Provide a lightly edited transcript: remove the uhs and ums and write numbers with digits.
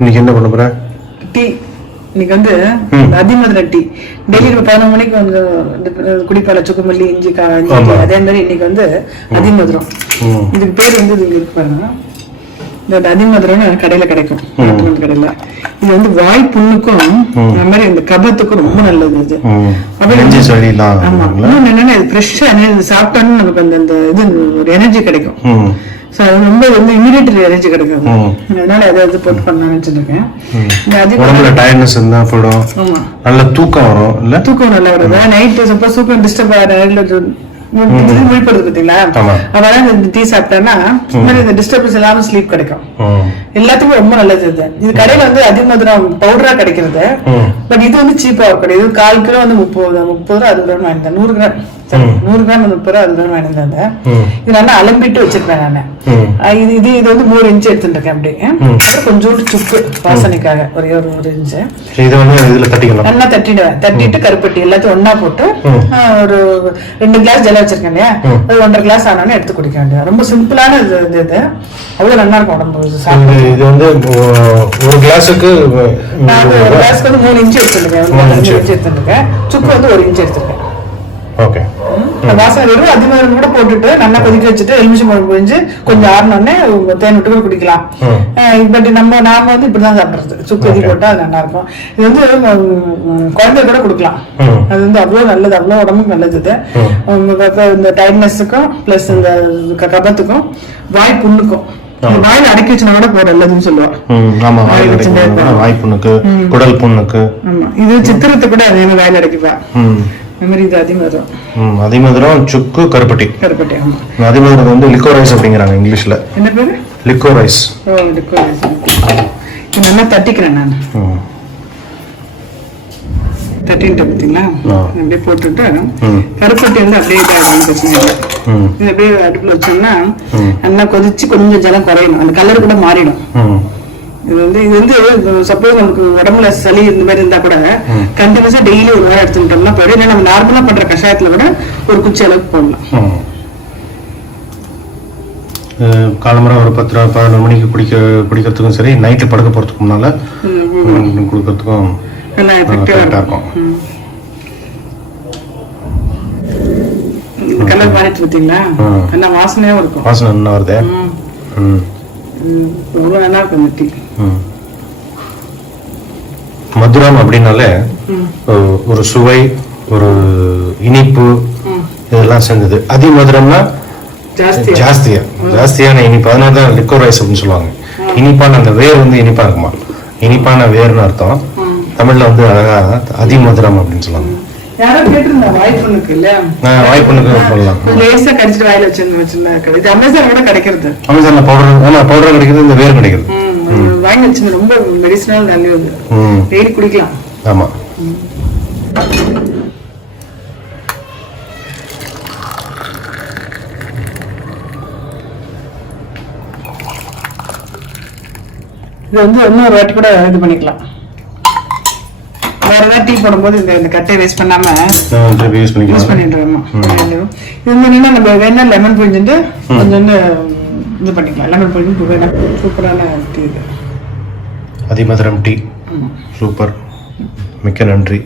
இன்னைக்கு என்ன பண்ண போற? டீ. இன்னைக்கு வந்து அதிமதுரை டீ. டெய்லி 11 மணிக்கு வந்து குடிப்பால சுக்குமல்லி இஞ்சி அதே மாதிரி இன்னைக்கு வந்து அதிமதுரம். இதுக்கு பேர் வந்து இது இருக்கு பாருங்க. இந்த அதிமதுரம் கடையில கிடைக்கும், கடையில. இது வந்து வாய் புண்ணுக்கும் அந்த மாதிரி இந்த கபத்துக்கும் ரொம்ப நல்லது. இது ஆமா. இன்னொன்னு என்னன்னா இது ஃப்ரெஷ்ஷா சாப்பிட்டோன்னு நமக்கு அந்த இது ஒரு எனர்ஜி கிடைக்கும். ரொம்ப வந்து இமிடியேட் எனர்ஜி கிடைக்கும். அதனால ஏதாவது போட்டு பண்ணலாம்னு வச்சிருக்கேன். நல்ல தூக்கம் வரும். இல்ல தூக்கம் நல்லா வருது. நைட் சப்போஸ் தூக்கம் டிஸ்டர்ப் ஆகிற முடிப்படுது பாத்தீங்களா, அதனால இந்த டீ சாப்பிட்டேன்னா இந்த டிஸ்டர்பன்ஸ் இல்லாம ஸ்லீப் கிடைக்கும். எல்லாத்துக்கும் ரொம்ப நல்லது. இது கடையில வந்து அதிமதுரம் பவுடரா கிடைக்கிறது. பட் இது வந்து சீப்பா கிடையாது. 1/4 கிலோ வந்து 30 ரூபா 60 ரூபா வாங்கிட்டேன். 100 கிராம் 30 ரூபா 60 ரூபா வாங்கிட்டேன். இது நல்லா அலம்பிட்டு வச்சிருப்பேன் நானு. இது வந்து 3 இன்ச்சு எடுத்துட்டு இருக்கேன். அப்படியே கொஞ்சோண்டு சுக்கு வாசனைக்காக ஒரே ஒரு இன்ச்சு நல்லா தட்டிடுவேன். தட்டிட்டு கருப்பட்டி எல்லாத்தையும் ஒன்னா போட்டு ஒரு 2 கிளாஸ் ஜலம் வச்சிருக்கேன் இல்லையா, அது 1.5 கிளாஸ் ஆனாலும் எடுத்து குடிக்க வேண்டியது. ரொம்ப சிம்பிளான இது. அவ்வளவு நல்லா இருக்கும் உடம்பு. இது வந்து ஒரு கிளாஸுக்கு 3 இன்ச்சு எடுத்துருக்கேன். சுக்கு வந்து 1 இன்ச்சு எடுத்துருக்கேன். ஓகே. வாசனை வெறும் அதிமதுரம் கூட போட்டுட்டு நல்லா கொதிக்க வச்சுட்டு எலுமிச்சம்பழம் புழிஞ்சு கொஞ்சம் ஆறினோடனே தேன் விட்டு கூட குடிக்கலாம். பட் நாம வந்து இப்படிதான் சாப்பிடுறது. சுக்கு போட்டா அது நல்லா இருக்கும். இது வந்து குழந்தை கூட கொடுக்கலாம். அது வந்து அவ்வளவு நல்லது, அவ்வளவு உடம்புக்கு நல்லது. இந்த டைட்னஸுக்கும் பிளஸ் இந்த கபத்துக்கும் வாய் புண்ணுக்கும் வாயில அடக்கி வச்சுனா கூட போற நல்லதுன்னு சொல்லுவாங்க. வாய் புண்ணுக்கு, குடல் புண்ணுக்கு. இது சித்திரத்தை கூட அதே மாதிரி வாயில அடக்கிப்பா. அதிமதுரம் சுக்கு கருப்பட்டி. அதிமதுரம் வந்து லிக்கோரைஸ் அப்படிங்கிறாங்க இங்கிலீஷ்ல. என்ன பேரு? லிக்கோரைஸ். நல்லா தட்டிக்கிறேன் நான். தட்டிட்டு பாத்தீங்களா, அப்படியே போட்டுட்டு கருப்பட்டி வந்து அப்படியே பிரச்சனை இல்லை. இது அப்படியே அடுப்புல வச்சோம்னா நல்லா கொதிச்சு கொஞ்சம் ஜலம் குறையணும். அந்த கலர் கூட மாறிடும். இது வந்து சப்போஸ் நமக்கு உடம்புல சளி இந்த மாதிரி இருந்தா கூட கண்டினியூஸா டெய்லி ஒரு வாரம் எடுத்துக்கிட்டோம்னா போயிடும். இல்லை நம்ம நார்மலா பண்ற கஷாயத்துல கூட ஒரு குச்சி அளவுக்கு போடலாம். காலம்பரை ஒரு 10-11 மணிக்கு குடிக்கிறதுக்கும் சரி, நைட்டு படுக்க போறதுக்கு முன்னால குடிக்கிறதுக்கும் நல்லா எஃபெக்டிவா இருக்கும். கலர் மாறிட்டு பார்த்தீங்களா, நல்லா வாசனையாவும் இருக்கும். வாசனை நல்லா வருது. நல்லா இருக்கும் இந்த டீ. மதுரம் அப்படின்னாலே ஒரு சுவை, ஒரு இனிப்பு இதெல்லாம் சேர்ந்தது. அதிமதுரம்னா ஜாஸ்தியான இனிப்பு. அதனாலதான் லிக்கோரைஸ் அப்படின்னு சொல்லுவாங்க. இனிப்பான அந்த வேர் வந்து இனிப்பா இருக்குமா, இனிப்பான வேர்னு அர்த்தம். தமிழ்ல வந்து அழகா அதிமதுரம் அப்படின்னு சொல்லுவாங்க. யாரோ கேட்டிருந்தா வாய்ப்புண்ணுக்கு இல்ல, வாய்ப்புண்ணுக்கு பண்ணலாம். லேசா கடிச்சிட்டு வாயில வச்சிருந்தா இது அமேசான் கூட கிடைக்கிறது. அமேசான்ல பவுடர் கிடைக்கிறது, இந்த வேர் கிடைக்கிறது. வாங்கி வச்சுங்க, ரொம்ப மெடிசினல் வேல்யூ அது. டெய்லி குடிக்கலாம். ஆமா. இது வந்து இன்னொரு வாட்டி கூட இது பண்ணிக்கலாம். வேற ஏதாவது டீ போடும்போது இந்த கட்டையை வேஸ்ட் பண்ணாம யூஸ் பண்ணிடுறோம். இது வந்து என்னன்னா நம்ம வேணா லெமன் புழிஞ்சுட்டு கொஞ்சோண்டு இது பண்ணிக்கலாம். லெமன் பண்ணி சூப்பரான டீ இது. அதிமதுரம் டீ. சூப்பர், மிக்க நன்றி.